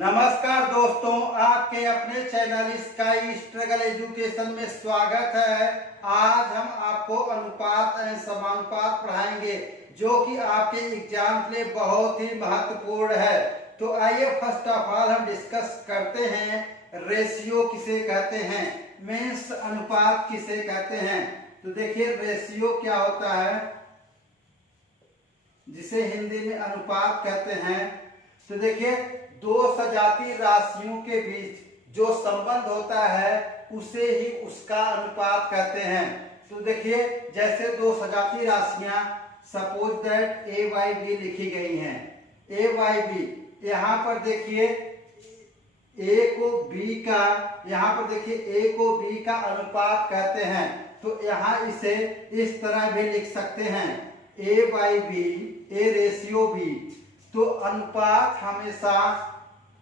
नमस्कार दोस्तों, आपके अपने चैनल स्काई स्ट्रगल एजुकेशन में स्वागत है। आज हम आपको अनुपात एवं समानुपात पढ़ाएंगे जो कि आपके एग्जाम के लिए बहुत ही महत्वपूर्ण है। तो आइए फर्स्ट ऑफ ऑल हम डिस्कस करते हैं रेशियो किसे कहते हैं, मीन्स अनुपात किसे कहते हैं। तो देखिए रेशियो क्या होता है, जिसे हिंदी में अनुपात कहते हैं। तो देखिए दो सजातीय राशियों के बीच जो संबंध होता है उसे ही उसका अनुपात कहते हैं। तो देखिए जैसे दो सजातीय राशियां suppose that a by B लिखी गई हैं, a बाई बी, यहाँ पर देखिए a को b का, यहाँ पर देखिए a को b का अनुपात कहते हैं। तो यहाँ इसे इस तरह भी लिख सकते हैं a by B, a ratio b। तो अनुपात हमेशा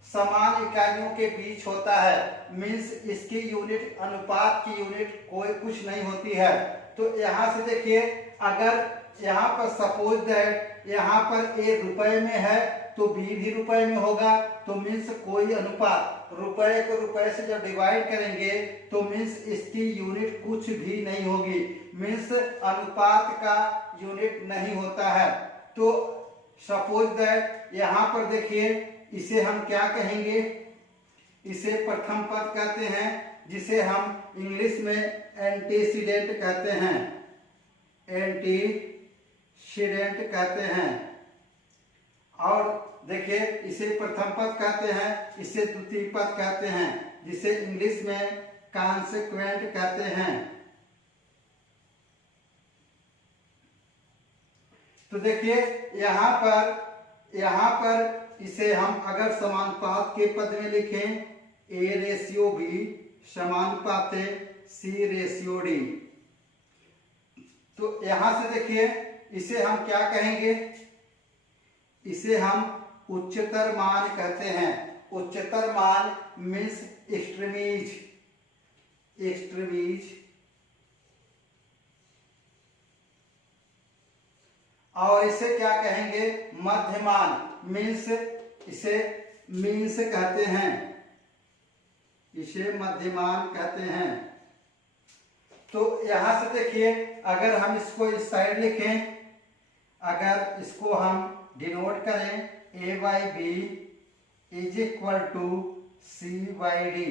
समान इकाइयों के बीच होता है, मीन्स इसकी यूनिट, अनुपात की यूनिट कोई कुछ नहीं होती है। तो यहाँ से देखिए अगर यहाँ पर सपोज दैट यहाँ पर a रुपए में है तो b भी रुपए में होगा। तो मीन्स कोई अनुपात रुपए को रुपए से जब डिवाइड करेंगे तो मीन्स इसकी यूनिट कुछ भी नहीं होगी, मीन्स अनुपात का यूनिट नहीं होता है। तो सपोज दैट यहाँ पर देखिए इसे हम क्या कहेंगे, इसे प्रथम पद कहते हैं, जिसे हम इंग्लिश में एंटीसीडेंट कहते हैं, एंटीसीडेंट कहते हैं। और देखिए इसे प्रथम पद कहते हैं, इसे द्वितीय पद कहते हैं, जिसे इंग्लिश में कॉन्सेक्वेंट कहते हैं। तो देखिए यहाँ पर इसे हम अगर समानुपात के पद में लिखें a रेशियो b समानुपाते c रेशियो d। तो यहां से देखिए इसे हम क्या कहेंगे, इसे हम उच्चतर मान कहते हैं। उच्चतर मान मीन्स एक्सट्रीमीज, एक्सट्रीमीज। और इसे क्या कहेंगे, मध्यमान, मीन्स इसे मीन्स कहते हैं, इसे मध्यमान कहते हैं। तो यहां से देखिए अगर हम इसको इस साइड लिखें, अगर इसको हम डिनोट करें a by B is equal to c by D.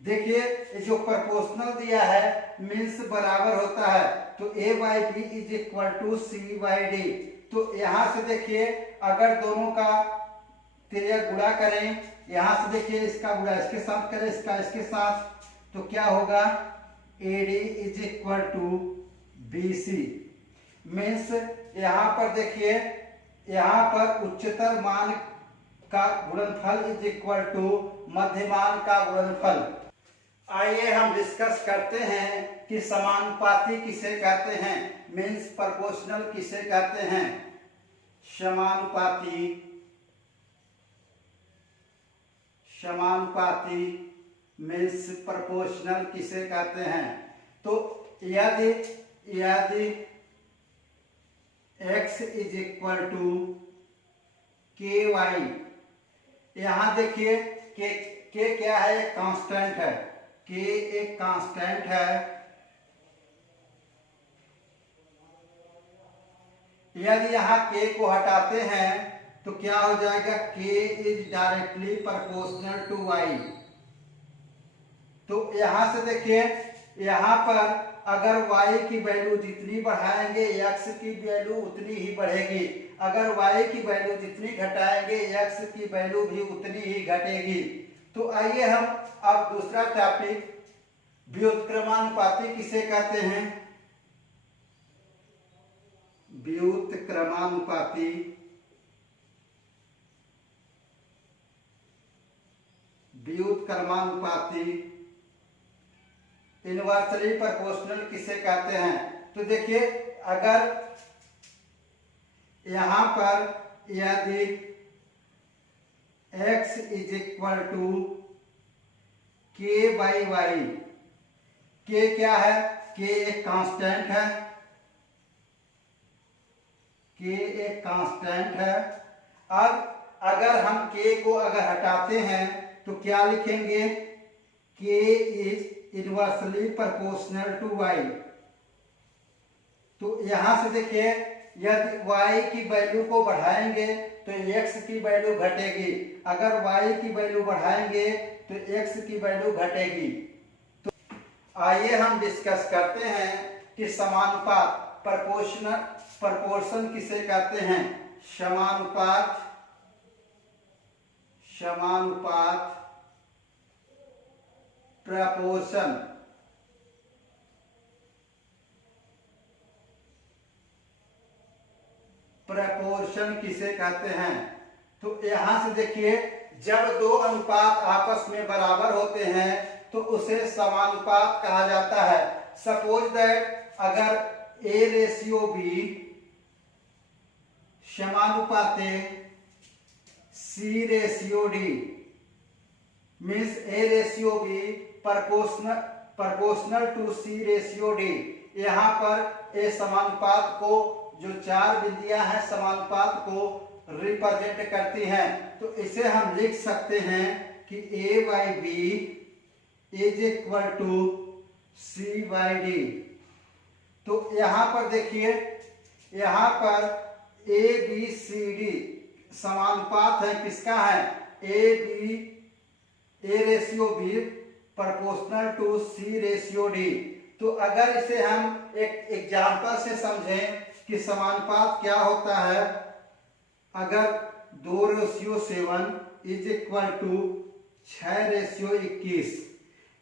देखिए ये जो प्रोपोर्शनल दिया है मीन्स बराबर होता है, तो a by B is equal to c by D. तो यहाँ से देखिए अगर दोनों का तिर्यक गुणा करें, यहाँ से देखिए इसका गुणा इसके साथ करें, इसका इसके साथ, तो क्या होगा AD is equal to BC। Means यहाँ पर देखिए यहाँ पर उच्चतर मान का गुणनफल इज इक्वल टू मध्यमान का गुणनफल। आइए हम डिस्कस करते हैं कि समानुपाती किसे कहते हैं, मीन्स प्रोपोर्शनल किसे कहते हैं। समानुपाती, समानुपाती मीन्स प्रोपोर्शनल किसे कहते हैं। तो यदि x इज इक्वल टू के वाई, यहां देखिए के क्या है, एक कांस्टेंट है, के एक कांस्टेंट है। यदि यहाँ k को हटाते हैं तो क्या हो जाएगा, k is directly proportional to y। तो यहां से देखिए यहाँ पर अगर y की वैल्यू जितनी बढ़ाएंगे x की वैल्यू उतनी ही बढ़ेगी, अगर y की वैल्यू जितनी घटाएंगे x की वैल्यू भी उतनी ही घटेगी। तो आइए हम अब दूसरा टॉपिक, व्युत्क्रमानुपाती किसे कहते हैं। व्युत्क्रमानुपाती, व्युत्क्रमानुपाती इनवर्सली प्रोपोर्शनल किसे कहते हैं। तो देखिए अगर यहां पर यदि x इज इक्वल टू के बाई वाई, के क्या है, के एक कांस्टेंट है, के एक कांस्टेंट है। अब अगर हम k को अगर हटाते हैं तो क्या लिखेंगे, k is inversely proportional to y। तो यहां से देखिए यदि y की वैल्यू को बढ़ाएंगे तो x की वैल्यू घटेगी, अगर y की वैल्यू बढ़ाएंगे तो x की वैल्यू घटेगी। तो आइए हम डिस्कस करते हैं कि समानुपात प्रपोर्शन किसे कहते हैं। समानुपात प्रपोर्शन किसे कहते हैं। तो यहां से देखिए जब दो अनुपात आपस में बराबर होते हैं तो उसे समानुपात कहा जाता है। सपोज दैट अगर A रेशियो B समानुपाते C ratio D means A ratio B proportional to C ratio D। यहाँ पर A समानुपात को जो चार बिंदियां हैं समानुपात को रिप्रेजेंट करती हैं। तो इसे हम लिख सकते हैं कि A by B is equal to C by D। तो यहाँ पर देखिए यहाँ पर A B C D समानुपात है, किसका है, A ratio B proportional to C ratio D। तो अगर इसे हम एक एग्जांपल से समझें कि समानुपात क्या होता है, अगर 2:7 इज इक्वल टू 6:21।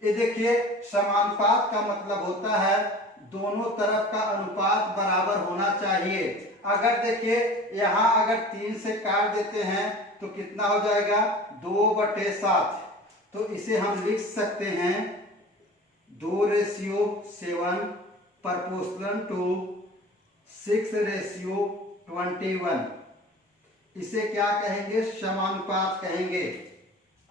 ये देखिए समानुपात का मतलब होता है दोनों तरफ का अनुपात बराबर होना चाहिए। अगर देखिए यहाँ अगर 3 से काट देते हैं तो कितना हो जाएगा, 2/7। तो इसे हम लिख सकते हैं 2:7 प्रोपोर्शनल टू 6:21। इसे क्या कहेंगे, समानुपात कहेंगे।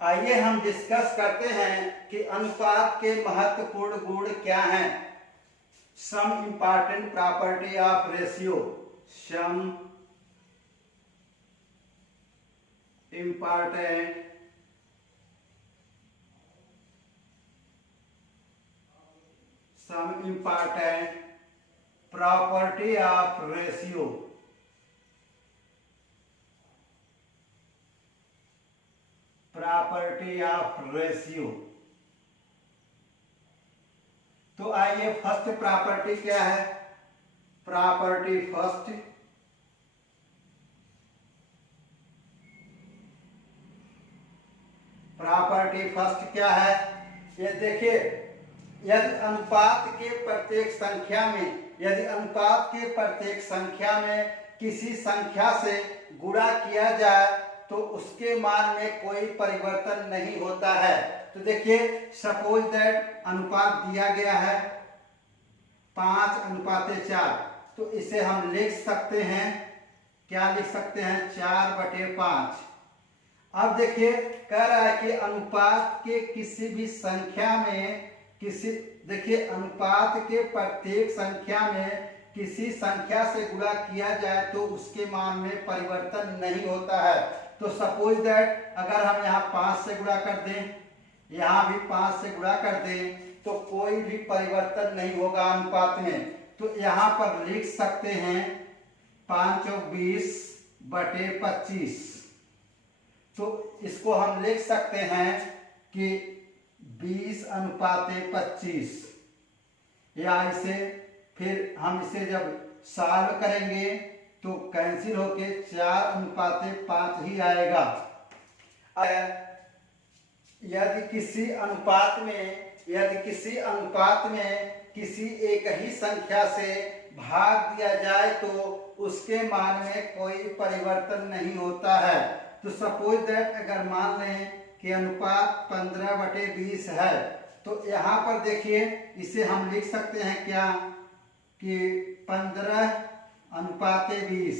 आइए हम डिस्कस करते हैं कि अनुपात के महत्वपूर्ण गुण क्या हैं। Some important property of ratio. Some important property of ratio. Property of ratio. तो आइए फर्स्ट प्रॉपर्टी क्या है, प्रॉपर्टी फर्स्ट क्या है, ये देखिए यदि अनुपात के प्रत्येक संख्या में किसी संख्या से गुणा किया जाए तो उसके मान में कोई परिवर्तन नहीं होता है। तो देखिए सपोज दैट अनुपात दिया गया है 5:4। तो इसे हम लिख सकते हैं, क्या लिख सकते हैं, 4/5। अब देखिए कह रहा है कि अनुपात के किसी भी संख्या में देखिए अनुपात के प्रत्येक संख्या में किसी संख्या से गुणा किया जाए तो उसके मान में परिवर्तन नहीं होता है। तो सपोज दैट अगर हम यहाँ 5 से गुणा कर दें, यहाँ भी 5 से गुणा कर दें तो कोई भी परिवर्तन नहीं होगा अनुपात में। तो यहाँ पर लिख सकते हैं 5/20/25। तो इसको हम लिख सकते हैं कि 20:25, या इसे फिर हम इसे जब सॉल्व करेंगे तो कैंसिल होके 4:5 ही आएगा। यदि किसी अनुपात में किसी एक ही संख्या से भाग दिया जाए तो उसके मान में कोई परिवर्तन नहीं होता है। तो सपोज दैट अगर मान लें कि अनुपात 15/20 है तो यहाँ पर देखिए इसे हम लिख सकते हैं क्या कि 15:20।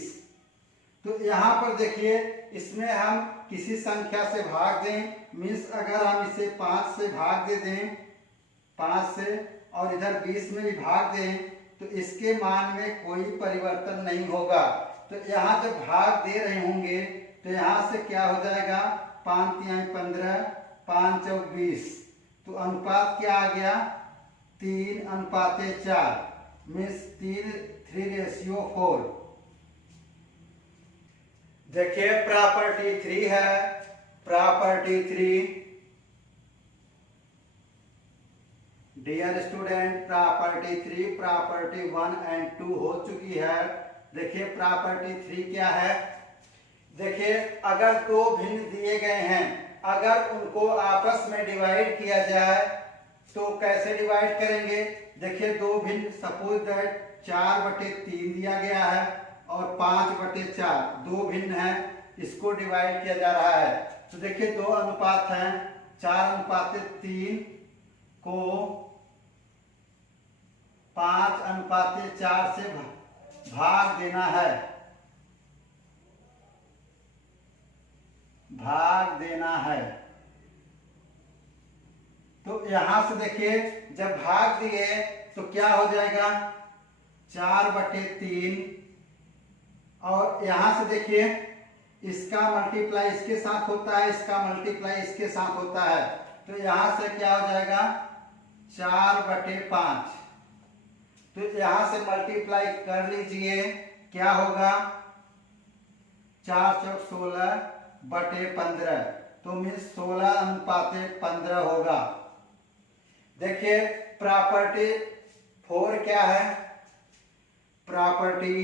तो यहाँ पर देखिए इसमें हम किसी संख्या से भाग दें, मीन्स अगर हम इसे 5 से भाग दे दें 5 से और इधर 20 में भी भाग दें तो इसके मान में कोई परिवर्तन नहीं होगा। तो यहाँ जब भाग दे रहे होंगे तो यहाँ से क्या हो जाएगा, 5 तिहाई 15, 5 चौक 20, तो अनुपात क्या आ गया, 3:4, मीन्स 3:4। देखिए प्रॉपर्टी 3 है, property 3, dear student property 3, property 1 and 2 हो चुकी है। देखिए प्रॉपर्टी 3 क्या है, देखिए अगर दो भिन्न दिए गए हैं, अगर उनको आपस में डिवाइड किया जाए तो कैसे डिवाइड करेंगे। देखिए दो भिन्न, सपोज दैट 4/3 दिया गया है और 5/4, दो भिन्न है, इसको डिवाइड किया जा रहा है। तो देखिए दो अनुपात हैं, 4:3 को 5:4 से भाग देना है, भाग देना है। तो यहां से देखिए जब भाग दिए तो क्या हो जाएगा, 4/3, और यहां से देखिए इसका मल्टीप्लाई इसके साथ होता है, इसका मल्टीप्लाई इसके साथ होता है, तो यहां से क्या हो जाएगा, 4/5। तो यहां से मल्टीप्लाई कर लीजिए, क्या होगा, 4 चौक 16/15, तो मीन्स 16:15 होगा। देखिए प्रॉपर्टी 4 क्या है, प्रॉपर्टी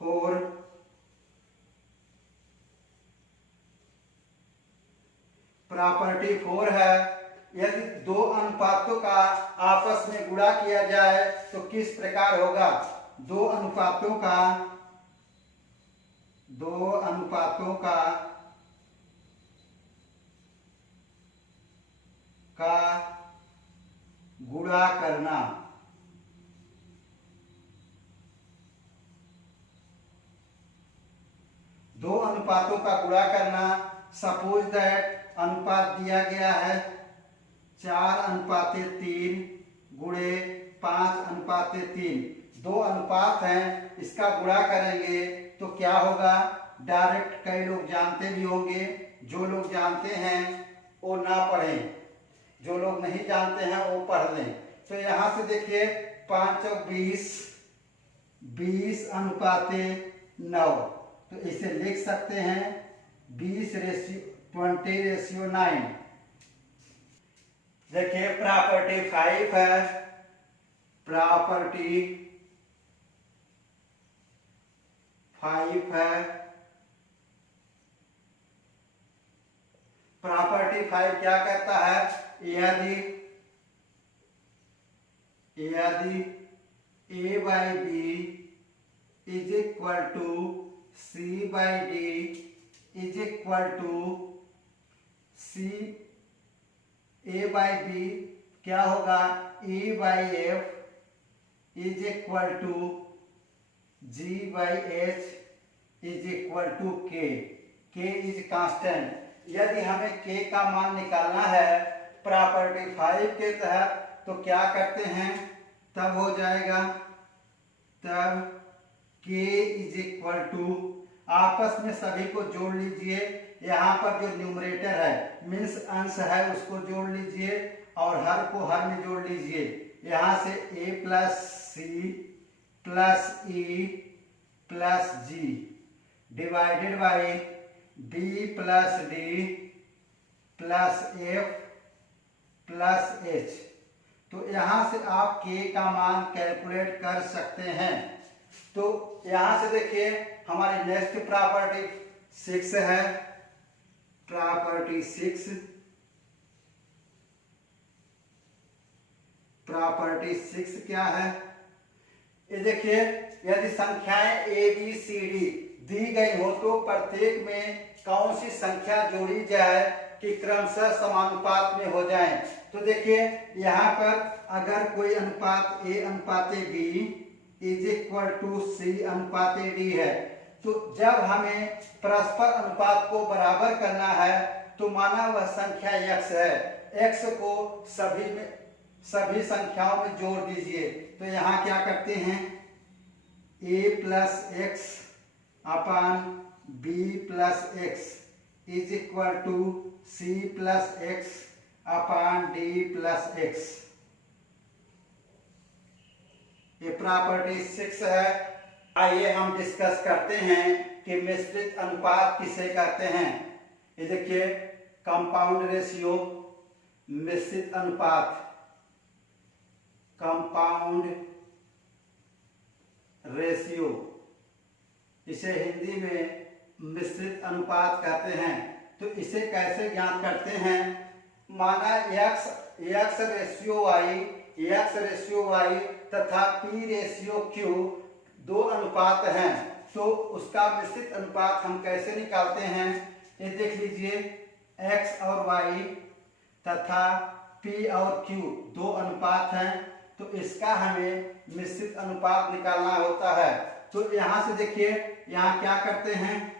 4, प्रॉपर्टी 4 है, यदि दो अनुपातों का आपस में गुणा किया जाए तो किस प्रकार होगा। दो अनुपातों का गुणा करना, दो अनुपातों का गुणा करना। सपोज दैट अनुपात दिया गया है 4:3 गुणे 5:3, दो अनुपात हैं, इसका गुणा करेंगे तो क्या होगा, डायरेक्ट कई लोग जानते भी होंगे, जो लोग जानते हैं वो ना पढ़ें, जो लोग नहीं जानते हैं वो पढ़ लें। तो यहां से देखिए 5 चौक 20, 20:9, तो इसे लिख सकते हैं 20:9। देखिए प्रॉपर्टी 5 है, प्रॉपर्टी 5 है, प्रॉपर्टी 5 क्या कहता है, यदि A/B is equal to C/D is equal to A/B क्या होगा, E/F is equal to G/H is equal to K is constant. यदि हमें K का मान निकालना है प्रॉपर्टी 5 के तहत तो क्या करते हैं, तब हो जाएगा, तब K इज इक्वल टू, आपस में सभी को जोड़ लीजिए, यहाँ पर जो न्यूमरेटर है मीन्स अंश है उसको जोड़ लीजिए और हर को हर में जोड़ लीजिए। यहाँ से A + C + E + G divided by D + D + F + H। तो यहाँ से आप K का मान कैलकुलेट कर सकते हैं। तो यहाँ से देखिए हमारी नेक्स्ट प्रॉपर्टी 6 है, प्रॉपर्टी 6, प्रॉपर्टी 6 क्या है, ये देखिए यदि संख्याएं ABCD दी गई हो तो प्रत्येक में कौन सी संख्या जोड़ी जाए कि क्रमशः समानुपात में हो जाए। तो देखिए यहाँ पर अगर कोई अनुपात A/B is equal to C/D है, तो जब हमें परस्पर अनुपात को बराबर करना है तो माना वह संख्या x है, x को सभी संख्याओं में जोड़ दीजिए। तो यहाँ क्या करते हैं, A plus X upon B plus X is equal to C plus X upon D plus X. ये प्रॉपर्टी 6 है। आइए हम डिस्कस करते हैं कि मिश्रित अनुपात किसे कहते हैं। ये देखिए कंपाउंड रेशियो, मिश्रित अनुपात, कंपाउंड रेशियो, इसे हिंदी में मिश्रित अनुपात कहते हैं। तो इसे कैसे ज्ञात करते हैं? माना x रेशियो y तथा p रेशियो q दो अनुपात हैं, तो उसका मिश्रित अनुपात हम कैसे निकालते हैं? ये देख लीजिए, x और y तथा p और q दो अनुपात हैं, तो इसका हमें मिश्रित अनुपात निकालना होता है। तो यहाँ से देखिए, यहाँ क्या करते हैं,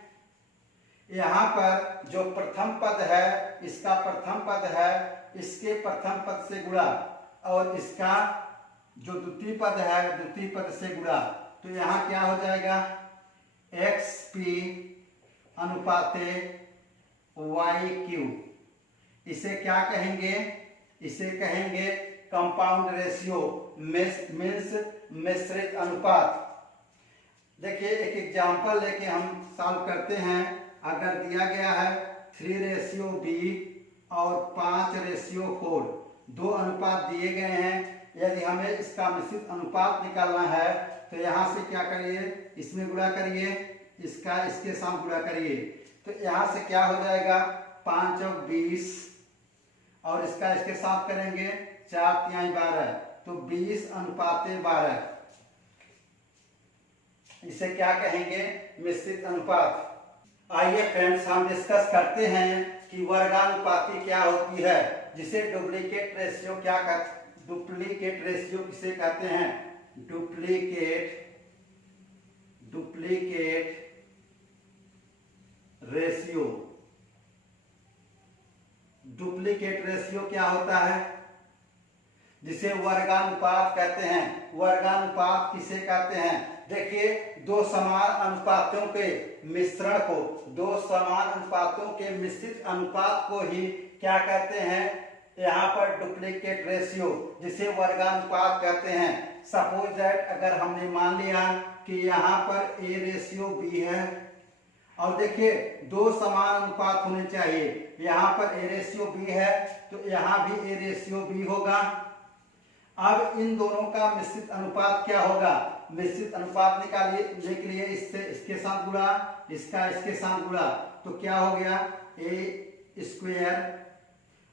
यहाँ पर जो प्रथम पद है इसका प्रथम पद है इसके प्रथम पद से गुणा, और इसका जो द्वितीय पद है द्वितीय पद से गुणा। तो यहाँ क्या हो जाएगा, xp अनुपाते yq। इसे क्या कहेंगे? इसे कहेंगे कंपाउंड रेशियो, मीन्स मिश्रित अनुपात। देखिए एक एग्जांपल लेके हम सॉल्व करते हैं। अगर दिया गया है 3:b और 5:4, दो अनुपात दिए गए हैं। यदि हमें इसका मिश्रित अनुपात निकालना है तो यहाँ से क्या करिए, इसमें गुणा करिए, इसका इसके साथ गुणा करिए। तो यहाँ से क्या हो जाएगा, 5 और 20, और इसका इसके साथ करेंगे 4 × 12, तो 20:12। इसे क्या कहेंगे, मिश्रित अनुपात। आइए फ्रेंड्स हम डिस्कस करते हैं कि वर्गानुपाती क्या होती है, जिसे डुप्लीकेट रेशियो डुप्लीकेट रेशियो किसे कहते हैं? Duplicate ratio. डुप्लीकेट रेशियो क्या होता है? जिसे वर्गानुपात कहते हैं। वर्गानुपात किसे कहते हैं? देखिए, दो समान अनुपातों के मिश्रण को, दो समान अनुपातों के मिश्रित अनुपात को ही क्या कहते हैं? यहाँ पर डुप्लीकेट रेशियो, जिसे वर्गानुपात कहते हैं। सपोज दैट अगर हमने मान लिया कि यहाँ पर a रेशियो b है, और देखिए दो समान अनुपात होने चाहिए। यहाँ पर a रेशियो b है तो यहाँ भी a रेशियो b होगा। अब इन दोनों का मिश्रित अनुपात क्या होगा? मिश्रित अनुपात निकालने के लिए इससे इसके साथ गुणा, इसका इसके साथ गुणा, तो क्या हो गया, a²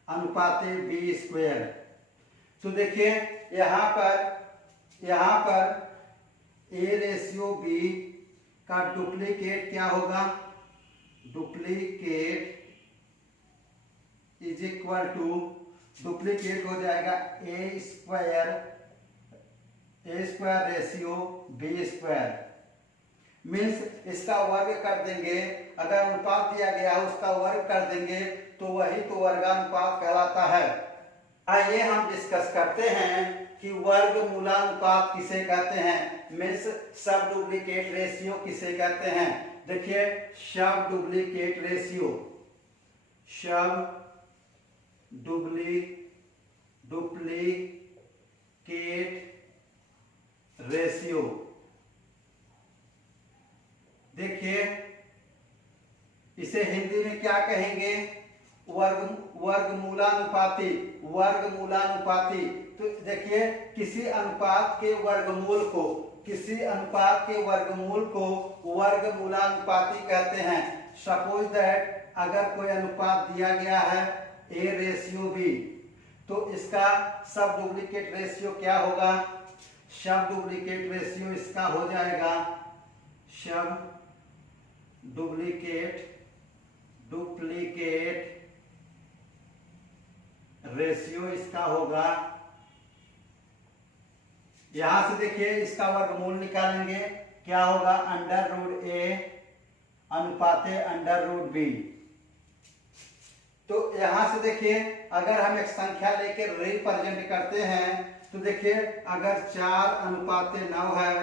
अनुपाते b²। तो देखिए यहाँ पर a रेशियो b का डुप्लीकेट क्या होगा? Duplicate is equal to, duplicate हो जाएगा a² रेशियो b²। मीन्स इसका वर्ग कर देंगे, अगर अनुपात दिया गया है उसका वर्ग कर देंगे तो वही तो वर्गानुपात कहलाता है। आइए हम डिस्कस करते हैं कि वर्गमूलानुपात किसे कहते हैं, मीन्स सब डुप्लीकेट रेशियो किसे कहते हैं। देखिए सब डुप्लीकेट रेशियो, सब डुप्लीकेट रेशियो। देखिए इसे हिंदी में क्या कहेंगे, वर्गमूलानुपाती। वर्गमूलानुपाती तो देखिए किसी अनुपात के वर्गमूल को वर्गमूलानुपाती कहते हैं। सपोज दैट अगर कोई अनुपात दिया गया है a रेशियो b, तो इसका सब डुप्लीकेट रेशियो क्या होगा? सब डुप्लीकेट रेशियो इसका हो जाएगा, सब डुप्लीकेट रेशियो इसका होगा। यहां से देखिए इसका वर्गमूल निकालेंगे, क्या होगा, √a अनुपाते √b। तो यहां से देखिए अगर हम एक संख्या लेकर रिप्रेजेंट करते हैं तो देखिए अगर 4 अनुपाते 9 है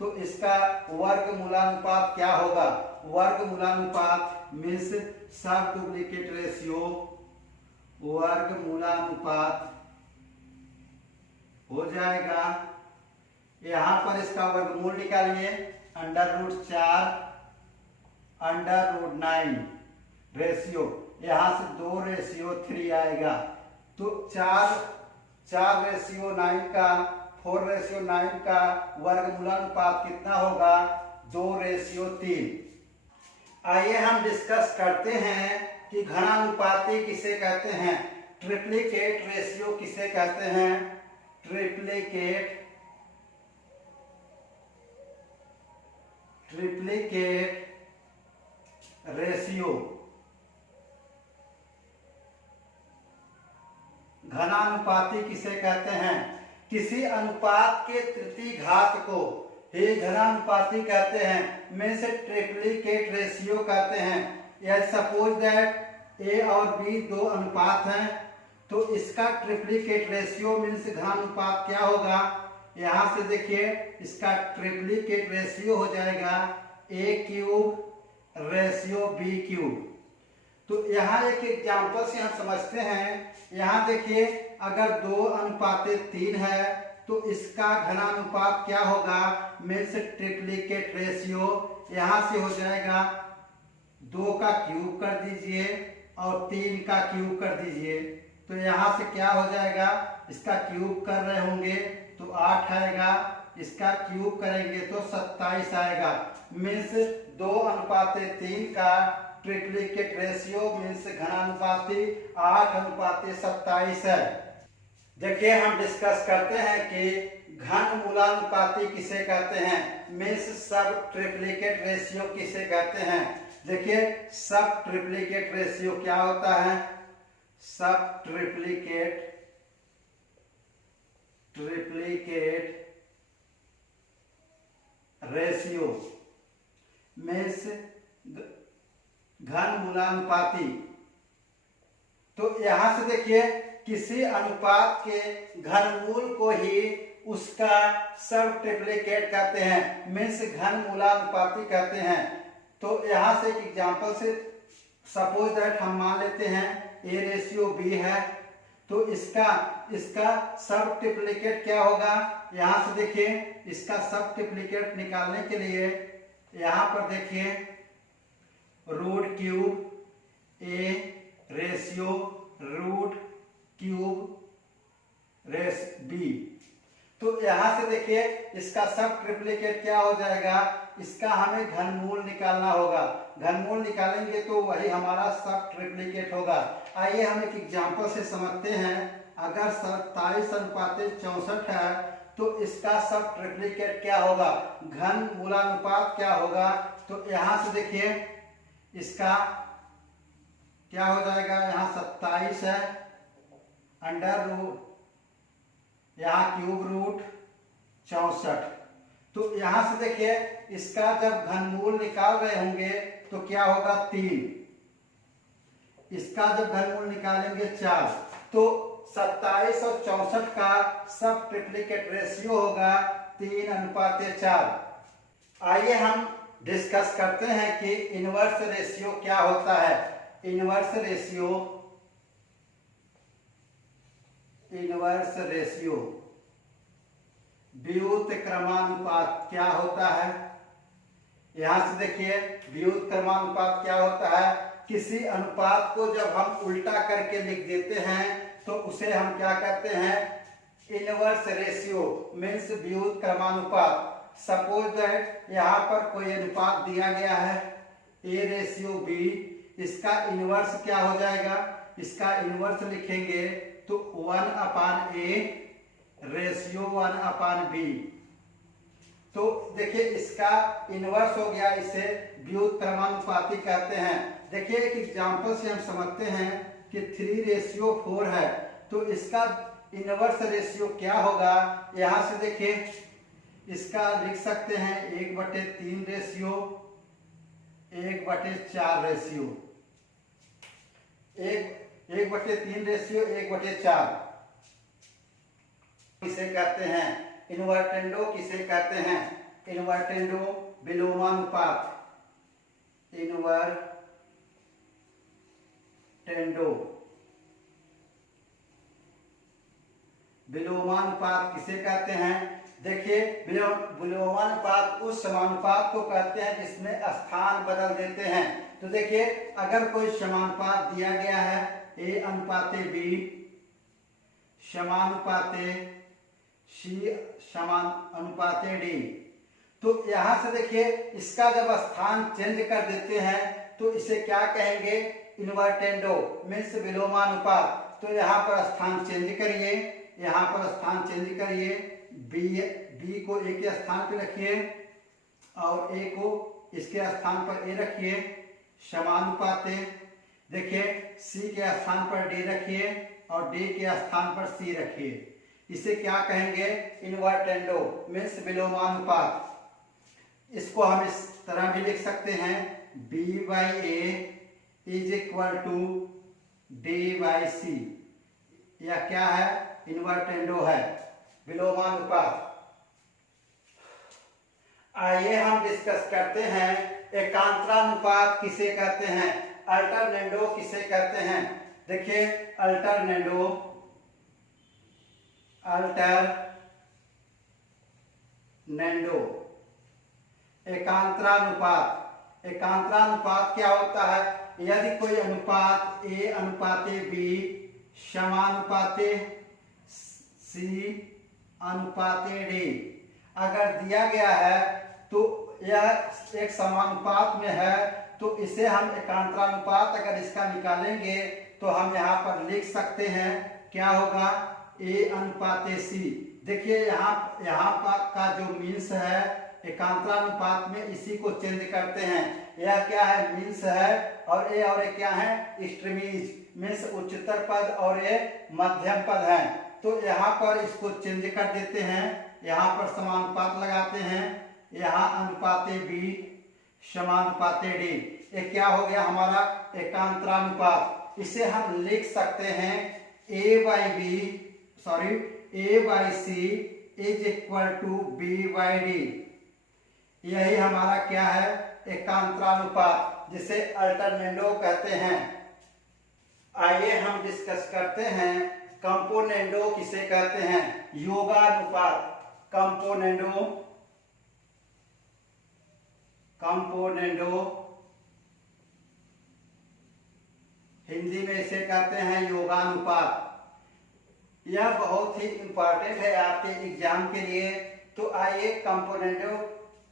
तो इसका वर्गमूलानुपात क्या होगा? वर्गमूलानुपात मीन्स सब डुप्लीकेट रेशियो, वर्गमूलानुपात हो जाएगा। यहां पर इसका वर्गमूल निकालिए, √4 √9 रेशियो, यहां से 2:3 आएगा। तो 4:9 का 4:9 का वर्गमूलानुपात कितना होगा? 2:3। आइए हम डिस्कस करते हैं कि घनानुपाती किसे कहते हैं, ट्रिप्लिकेट रेशियो किसे कहते हैं। ट्रिप्लिकेट रेशियो घनानुपाती किसे कहते हैं? किसी अनुपात के तृतीय घात को ही घनानुपाती कहते हैं, मीन्स ट्रिप्लिकेट रेशियो कहते हैं। यह सपोज दैट ए और बी दो अनुपात हैं, तो इसका ट्रिप्लिकेट रेशियो मीन्स घनानुपात क्या होगा? यहां से देखिए, इसका ट्रिप्लिकेट रेशियो हो जाएगा A³ रेशियो B³। तो यहाँ एक एग्जांपल से हम समझते हैं। यहाँ देखिए, अगर 2:3 है तो इसका घनानुपात क्या होगा? मीन्स ट्रिप्लिकेट रेशियो यहाँ से हो जाएगा 2 का क्यूब कर दीजिए और 3 का क्यूब कर दीजिए, तो यहाँ से क्या हो जाएगा? इसका क्यूब कर रहे होंगे तो 8 आएगा, इसका क्यूब करेंगे तो 27 आएगा। मीन्स 2:3 का ट्रिप्लिकेट रेशियो मीन्स घनानुपाती 8:27 है। देखिए, हम डिस्कस करते हैं कि घनमूलानुपाती किसे कहते हैं, मीन्स सब ट्रिप्लिकेट रेशियो किसे कहते हैं। देखिए, सब ट्रिप्लिकेट रेशियो क्या होता है? सब ट्रिप्लिकेट रेशियो मीन्स घनमूलानुपाती। तो यहां से देखिए, किसी अनुपात के घनमूल को ही उसका सब ट्रिप्लिकेट कहते हैं, मीन्स घनमूलानुपाती कहते हैं। तो यहां से एक एग्जांपल से सपोज दैट हम मान लेते हैं A/B है, तो इसका सब ट्रिप्लिकेट क्या होगा? यहां से देखिए, इसका सब ट्रिप्लिकेट निकालने के लिए यहां पर देखिए √³ A रेशियो √³ B। तो यहां से देखिए, इसका सब ट्रिप्लिकेट क्या हो जाएगा? इसका हमें घनमूल निकालना होगा। घनमूल निकालेंगे तो वही हमारा सब ट्रिप्लिकेट होगा। आइए हम एक एग्जांपल से समझते हैं। अगर 27:64 है तो इसका सब ट्रिप्लिकेट क्या होगा? घनमूलानुपात क्या होगा? तो यहां से देखिए, इसका क्या हो जाएगा? यहाँ 27 है, √ यहाँ क्यूब √64। तो यहां से देखिए, इसका जब घनमूल निकाल रहे होंगे तो क्या होगा? 3। इसका जब घनमूल निकालेंगे 4। तो 27 और 64 का सब ट्रिप्लिकेट रेशियो होगा 3:4। आइए हम डिस्कस करते हैं कि इनवर्स रेशियो क्या होता है। इनवर्स रेशियो व्युत्क्रमानुपात क्या होता है? यहां से देखिए, व्युत्क्रमानुपात क्या होता है? किसी अनुपात को जब हम उल्टा करके लिख देते हैं तो उसे हम क्या कहते हैं? इनवर्स रेशियो मीन्स व्युत्क्रमानुपात। सपोज दैट यहाँ पर कोई अनुपात दिया गया है A/B, इसका इनवर्स क्या हो जाएगा? इसका इनवर्स लिखेंगे तो 1/A रेशियो 1/B। तो देखिए, इसका इनवर्स हो गया, इसे व्युत्क्रमानुपाती कहते हैं। देखिए, एक एग्जांपल से हम समझते हैं कि 3:4 है, तो इसका इनवर्स रेशियो क्या होगा? यहां से देखिए, इसका लिख सकते हैं 1/3 रेशियो 1/4 रेशियो 1/3 रेशियो 1/4 किसे कहते हैं? इन्वर्टेंडो किसे कहते हैं? इन्वर्टेंडो विलोमानुपात, इन्वर्टेंडो विलोमानुपात किसे कहते हैं? देखिए, विलोमानुपात उस समानुपात को कहते हैं जिसमें स्थान बदल देते हैं। तो देखिए, अगर कोई समानुपात दिया गया है A अनुपाते B समानुपाते C समानुपाते D, तो यहां से देखिए इसका जब स्थान चेंज कर देते हैं तो इसे क्या कहेंगे? इन्वर्टेंडो मीन्स विलोमानुपात। तो यहाँ पर स्थान चेंज करिए, यहाँ पर स्थान चेंज करिए, बी को ए के स्थान पे रखिए और ए को इसके स्थान पर ए रखिए, समानुपाते। देखिए सी के स्थान पर डी रखिए और डी के स्थान पर सी रखिए। इसे क्या कहेंगे? इन्वर्टेंडो मीन्स विलोमानुपात। इसको हम इस तरह भी लिख सकते हैं, B by A is equal to D by C. यह क्या है? इन्वर्टेंडो है, विलोमानुपात। आइए हम डिस्कस करते हैं एकांतरानुपात किसे कहते हैं, अल्टरनेंडो किसे कहते हैं। देखिए अल्टरनेंडो एकांतरानुपात। एकांतरानुपात क्या होता है? यदि कोई अनुपात A अनुपाते B समानुपाते C अनुपाते D अगर दिया गया है तो यह एक समानुपात में है, तो इसे हम एकांतरानुपात अगर इसका निकालेंगे तो हम यहाँ पर लिख सकते हैं, क्या होगा? A अनुपाते C। देखिए यहाँ पर का जो मीन्स है एकांतरानुपात में इसी को चेंज करते हैं। यह क्या है? मीन्स है और ये क्या है? एक्सट्रीमीज मीन्स उच्चतर पद और ये मध्यम पद है। तो यहाँ पर इसको चेंज कर देते हैं, यहाँ पर समानुपात लगाते हैं, यहाँ अनुपाते B समानुपाते D। ये क्या हो गया हमारा? एकांतरानुपात। इसे हम लिख सकते हैं A by C is equal to B by D। यही हमारा क्या है? एकांतरानुपात, जिसे अल्टरनेंडो कहते हैं। आइए हम डिस्कस करते हैं कंपोनेंडो किसे कहते हैं, योगानुपात। कंपोनेंडो हिंदी में इसे कहते हैं योगानुपात। यह बहुत ही इंपॉर्टेंट है आपके एग्जाम के लिए। तो आइए कंपोनेंडो,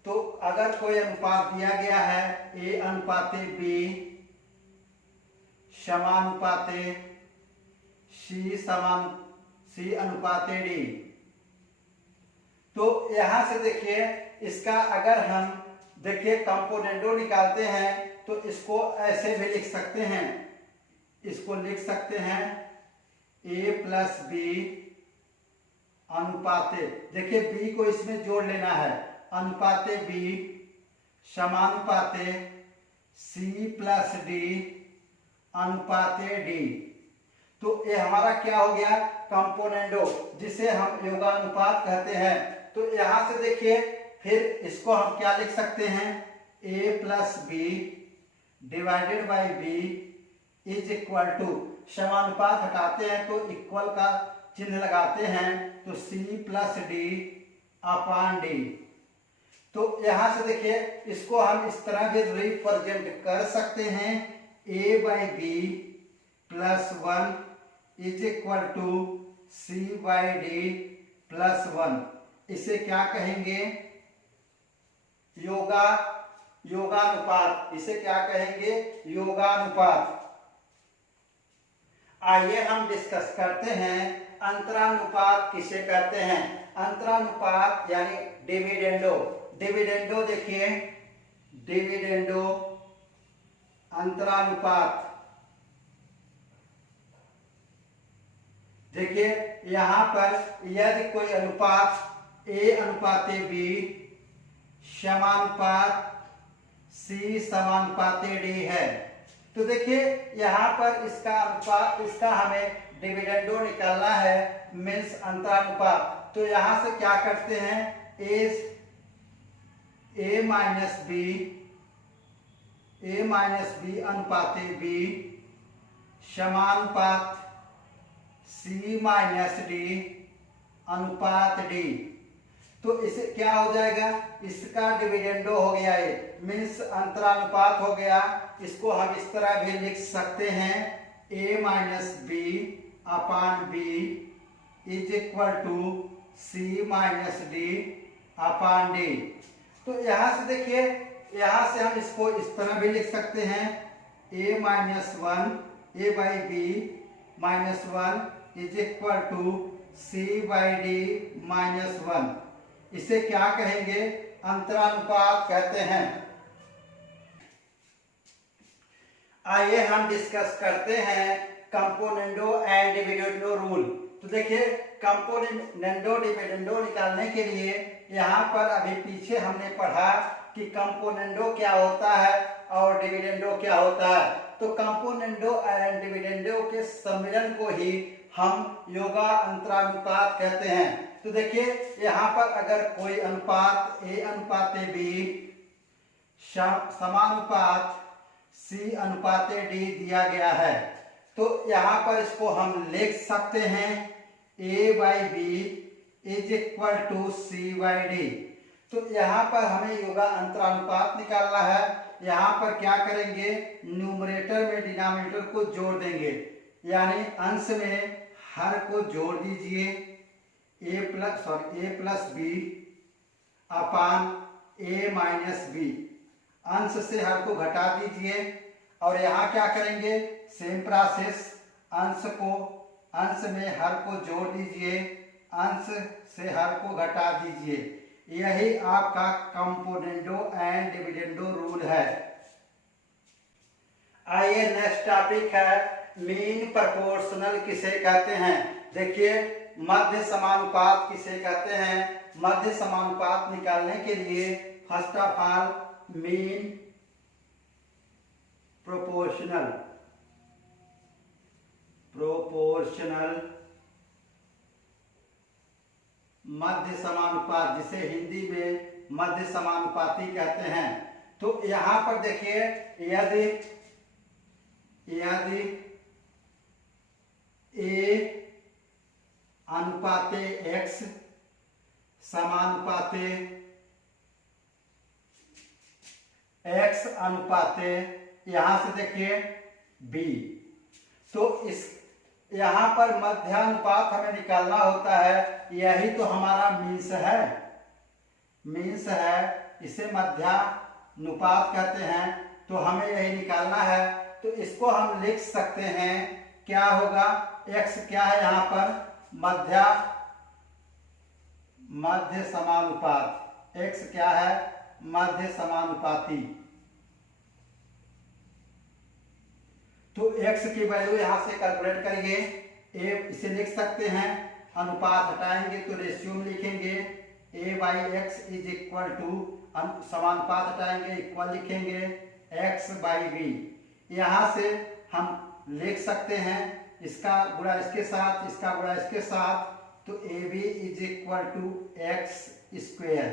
तो अगर कोई अनुपात दिया गया है A अनुपाते B समानुपाते C अनुपाते D, तो यहां से देखिए इसका अगर हम देखिए कंपोनेंडो निकालते हैं तो इसको ऐसे भी लिख सकते हैं, इसको लिख सकते हैं A प्लस B अनुपाते, देखिए B को इसमें जोड़ लेना है, अनुपाते B समानुपाते C प्लस D अनुपाते D। तो ये हमारा क्या हो गया? कंपोनेंडो, जिसे हम योगानुपात कहते हैं। तो यहां से देखिए फिर इसको हम क्या लिख सकते हैं? A plus B divided by B is equal to, समानुपात हटाते हैं तो इक्वल का चिन्ह लगाते हैं, तो C प्लस D अपान D। तो यहां से देखिए इसको हम इस तरह भी रिप्रेजेंट कर सकते हैं, A by B plus 1 is equal to C by D plus 1। इसे क्या कहेंगे? योगानुपात। इसे क्या कहेंगे? योगानुपात। आइए हम डिस्कस करते हैं अंतरानुपात किसे कहते हैं। अंतरानुपात यानी डिविडेंडो। डिविडेंडो देखिए, डिविडेंडो अंतरानुपात। देखिए यहां पर यदि कोई अनुपात A अनुपाते B समानुपात C समानुपाते D है, तो देखिए यहाँ पर इसका अनुपात, इसका हमें डिविडेंडो निकालना है मीन्स अंतरानुपात। तो यहाँ से क्या करते हैं? A minus B अनुपाते B समानुपात C minus D अनुपात डी। तो इसे क्या हो जाएगा, इसका डिविडेंडो हो गया ये, मीन्स अंतरानुपात हो गया। इसको हम इस तरह भी लिख सकते हैं, A minus B upon B is equal to C minus D upon D. तो यहां से देखिए, यहां से हम इसको इस तरह भी लिख सकते हैं, A minus one A by B minus one is equal to C by D minus one. इसे क्या कहेंगे, अंतरानुपात कहते हैं। आइए हम डिस्कस करते हैं कंपोनेंडो एंड डिविडेंडो रूल। तो देखिए, कंपोनेंडो डिविडेंडो निकालने के लिए यहाँ पर अभी पीछे हमने पढ़ा कि कंपोनेंडो क्या होता है और डिविडेंडो क्या होता है। तो कंपोनेंडो एंड डिविडेंडो के सम्मिलन को ही हम योगा अंतरानुपात कहते हैं। तो देखिए, यहाँ पर अगर कोई अनुपात ए अनुपाते बी समानुपात सी अनुपाते डी दिया गया है, तो यहाँ पर इसको हम लिख सकते हैं A by B is equal to C by D. तो यहाँ पर हमें योगा अंतरानुपात निकालना है। यहाँ पर क्या करेंगे, न्यूमरेटर में डिनोमिनेटर को जोड़ देंगे, यानी अंश में हर को जोड़ दीजिए, ए प्लस बी अपान ए माइनस बी, अंश से हर को घटा दीजिए। और यहाँ क्या करेंगे, सेम प्रोसेस, अंश में हर को जोड़ दीजिए, अंश से हर को घटा दीजिए। यही आपका कंपोनेंडो एंड डिविडेंडो रूल है। आइए नेक्स्ट टॉपिक है, मीन प्रोपोर्शनल किसे कहते हैं। देखिए, मध्य समानुपात किसे कहते हैं। मध्य समानुपात निकालने के लिए first of all mean proportional मध्य समानुपात, जिसे हिंदी में मध्य समानुपाती कहते हैं। तो यहां पर देखिए, यदि ए अनुपाते एक्स समानुपाते एक्स अनुपाते, यहां से देखिए बी, तो इस यहां पर मध्यानुपात हमें निकालना होता है। यही तो हमारा मीन्स है, इसे मध्यानुपात कहते हैं। तो हमें यही निकालना है। तो इसको हम लिख सकते हैं, क्या होगा, x क्या है यहाँ पर, मध्य समानुपात, x क्या है, मध्य समानुपाती। तो x की वैल्यू यहां से कैलकुलेट करेंगे, इसे लिख सकते हैं, अनुपात हटाएंगे तो रेशियो में लिखेंगे, a by X is equal to, समानुपात हटाएंगे इक्वल लिखेंगे x बाई बी। यहां से हम लिख सकते हैं, इसका गुणा इसके साथ, इसका गुणा इसके साथ, तो A B is equal to X square.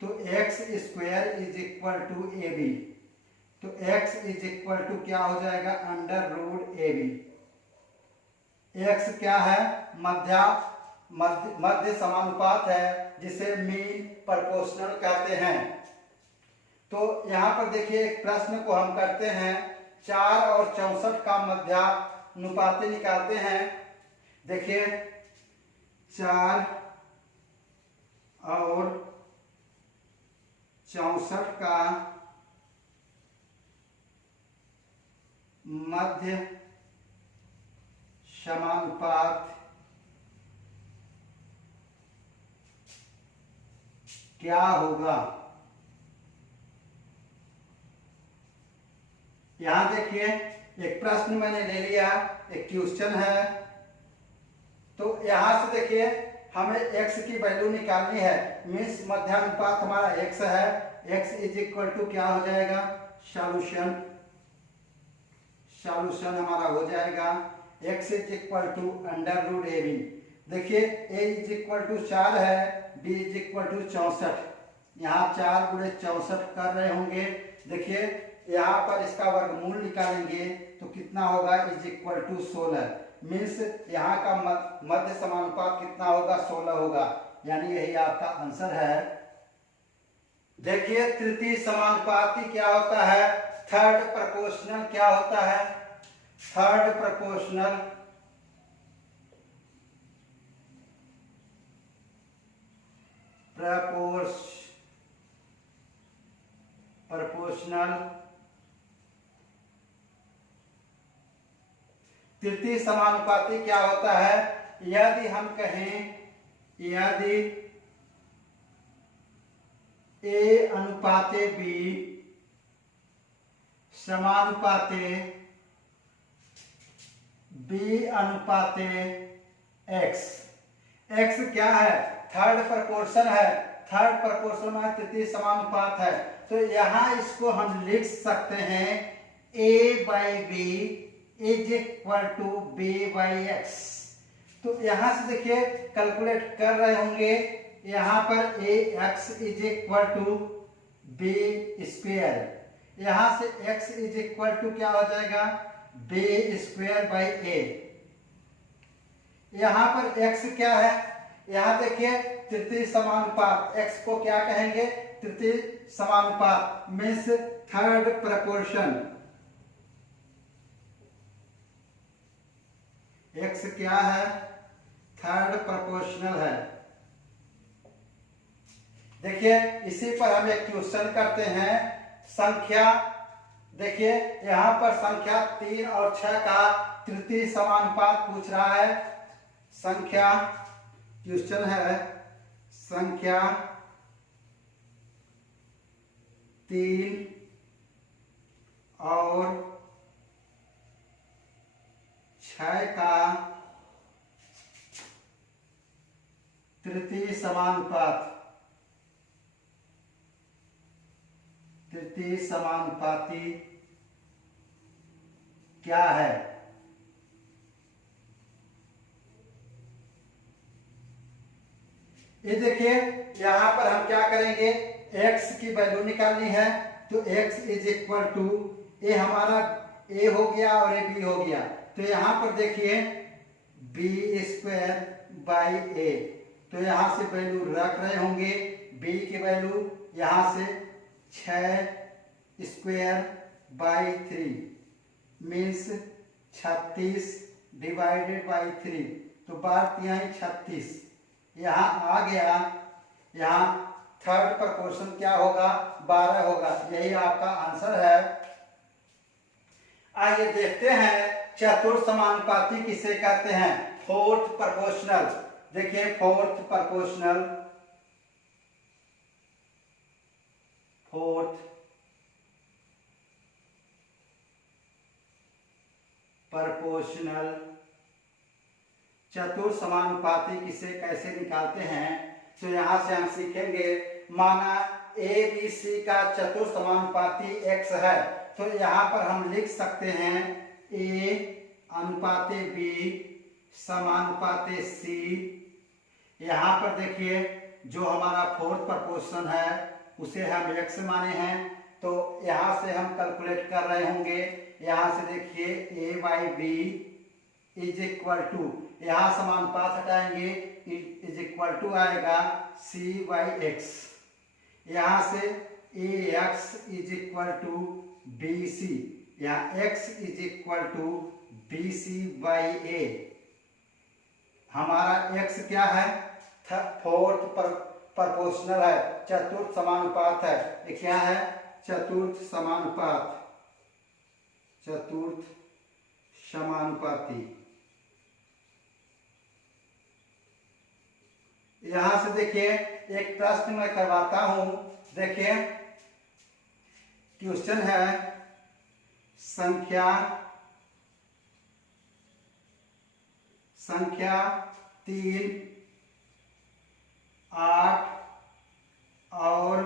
तो X square is equal to A B. तो x इज इक्वल टू क्या हो जाएगा, under root A B. x क्या है, मध्य समानुपात है, जिसे मीन प्रोपोर्शनल कहते हैं। तो यहाँ पर देखिए, एक प्रश्न को हम करते हैं, 4 और 64 का मध्यानुपाती निकालते हैं। देखिए, 4 और 64 का मध्य समानुपात क्या होगा। यहां देखिए, एक प्रश्न मैंने ले लिया, एक क्वेश्चन है। तो यहां से देखिए, हमें x की वैल्यू निकालनी है, मीन्स मध्यानुपात हमारा x है। x इज इक्वल टू क्या हो जाएगा, सॉल्यूशन हमारा हो जाएगा, x is equal to under root A B. देखिए, a इज इक्वल टू 4 है, b इज इक्वल टू 64। यहाँ 4 गुणे 64 कर रहे होंगे। देखिए यहाँ पर इसका वर्गमूल निकालेंगे तो कितना होगा, इज इक्वल टू 16। मीन्स यहाँ का मध्य समानुपात कितना होगा, 16 होगा, यानी यही आपका आंसर है। देखिए तृतीय समानुपाती क्या होता है, थर्ड प्रोपोर्शनल क्या होता है, थर्ड प्रोपोर्शनल प्रोपोर्शनल तृतीय समानुपाती क्या होता है, यदि हम कहें यदि ए अनुपाते बी समानुपाते बी अनुपाते एक्स, एक्स क्या है, थर्ड प्रोपोर्शन है, थर्ड प्रोपोर्शन में तृतीय समानुपात है, तो यहां इसको हम लिख सकते हैं a by B is equal to B by X. तो यहां से देखिए कैलकुलेट कर रहे होंगे, यहां पर A X is equal to B square, यहां से x इज इक्वल टू क्या हो जाएगा, बी स्क्वायर बाई ए। यहां पर x क्या है, यहां देखिए तृतीय समानुपात, x को क्या कहेंगे, तृतीय समानुपात मीन्स थर्ड प्रोपोर्शन। x क्या है, थर्ड प्रोपोर्शनल है। देखिए इसी पर हम एक क्वेश्चन करते हैं, संख्या देखिए यहां पर संख्या 3 और 6 का तृतीय समानुपात पूछ रहा है। संख्या क्वेश्चन है संख्या 3 और 6 का तृतीय समानुपात, तृतीय समानुपाती क्या है। ये देखिए यहां पर हम क्या करेंगे, x की वैल्यू निकालनी है, तो x इज इक्वल टू ए, हमारा a हो गया और ये b हो गया, तो यहां पर देखिए बी स्क्वायर बाई ए, तो यहां से वैल्यू रख रहे होंगे, b की वैल्यू यहां से 6 square by 3 means 36 divided by 3, तो 12×3 = 36 यहाँ आ गया। यहाँ थर्ड प्रोपोर्शन क्या होगा, 12 होगा, यही आपका आंसर है। आइए देखते हैं चतुर्थ समानुपाती किसे कहते हैं, फोर्थ प्रोपोर्शनल। देखिए फोर्थ प्रोपोर्शनल, फोर्थ प्रोपोर्शनल चतुर्थ समानुपाती किसे कैसे निकालते हैं, तो यहां से हम सीखेंगे। माना ए बी सी का चतुर्थ समानुपाती x है, तो यहां पर हम लिख सकते हैं a अनुपाते b समानुपाते c। यहां पर देखिए जो हमारा फोर्थ प्रोपोर्शन है उसे हम x माने हैं, तो यहां से हम कैलकुलेट कर रहे होंगे। यहां से देखिए a by B is equal to, यहां समानुपात हटाएंगे, इज इक्वल टू आएगा c बाई एक्स। यहां से A X is equal to B C, यहाँ x is equal to B C by A. हमारा x क्या है, फोर्थ प्रोपोर्शनल है, चतुर्थ समानुपात है। ये क्या है, चतुर्थ समानुपात, चतुर्थ समानुपाती। यहां से देखिए एक प्रश्न मैं करवाता हूं, देखिए क्वेश्चन है संख्या 3, 8 और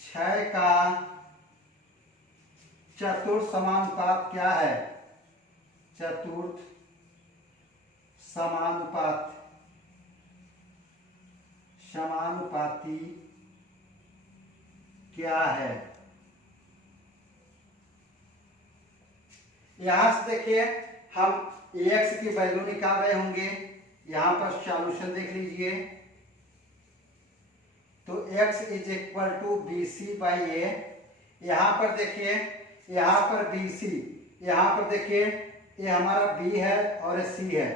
6 का चतुर्थ समानुपात क्या है, चतुर्थ समानुपात समानुपाती क्या है। यहां से देखिए हम x की वैल्यू निकाल रहे होंगे। यहां पर सॉल्यूशन देख लीजिए। तो x is equal to B C by A. यहां पर देखिए, यहां पर बी सी, यहां पर देखिए ये हमारा b है और c है,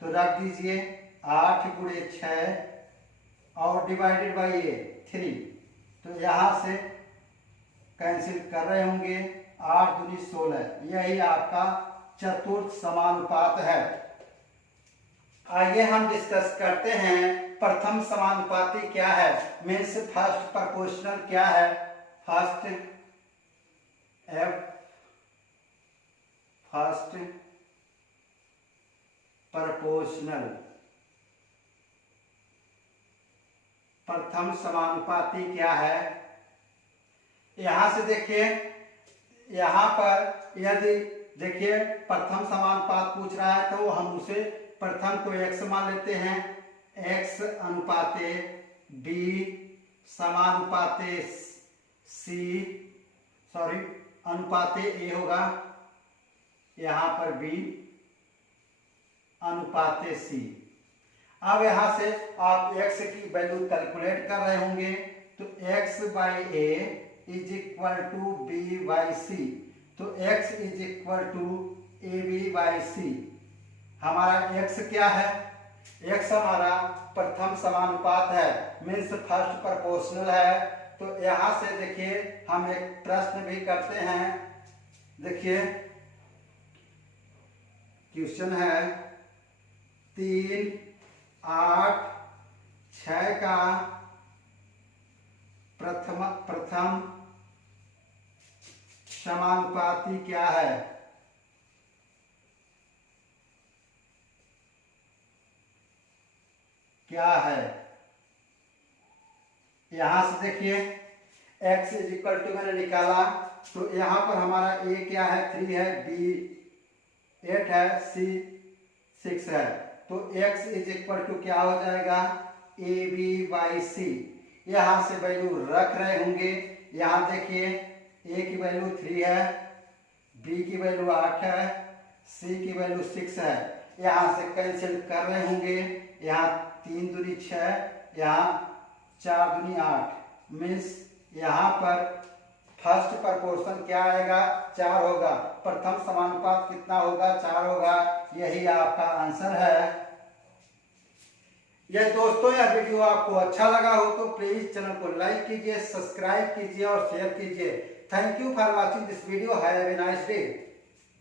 तो रख दीजिए 8 गुणे 6 और डिवाइडेड बाई ए 3। तो यहां से कैंसिल कर रहे होंगे, 8 दूनी 16। यही आपका चतुर्थ समानुपात है। आइए हम डिस्कस करते हैं प्रथम समानुपाती क्या है, मीन्स फर्स्ट प्रोपोर्शनल क्या है। फर्स्ट प्रोपोर्शनल, प्रथम समानुपाती क्या है। यहां से देखिए, यहां पर यदि देखिए प्रथम समानुपात पूछ रहा है तो हम उसे प्रथम को x मान लेते हैं। x अनुपाते b समानुपाते c, सॉरी अनुपाते a होगा, यहां पर b अनुपाते c। अब यहां से आप x की वैल्यू कैलकुलेट कर रहे होंगे, तो x by A is equal to B by C. तो x is equal to A B by C. हमारा x क्या है, x हमारा प्रथम समानुपात है, मीन्स फर्स्ट प्रोपोर्शनल है। तो यहां से देखिए हम एक प्रश्न भी करते हैं। देखिए क्वेश्चन है 3, 8, 6 का प्रथम समानुपाती क्या है। क्या है, यहां से देखिए x इज इक्वल टू मैंने निकाला, तो यहां पर हमारा a क्या है 3 है, b 8 है, c 6 है। तो x इज इक्वल टू क्या हो जाएगा ए बी बाई सी। यहां से वैल्यू रख रहे होंगे। यहां देखिए a की वैल्यू 3 है, b की वैल्यू 8 है, c की वैल्यू 6 है। यहां से कैंसिल कर रहे होंगे, यहाँ 3 दूनी 6, यहाँ 4 दूनी 8, मीन्स यहाँ पर फर्स्ट प्रोपोर्शन क्या आएगा 4 होगा। प्रथम समानुपात कितना होगा 4 होगा। यही आपका आंसर है। यह दोस्तों यह वीडियो आपको अच्छा लगा हो तो प्लीज चैनल को लाइक कीजिए, सब्सक्राइब कीजिए और शेयर कीजिए। Thank you for watching this video. Have a nice day.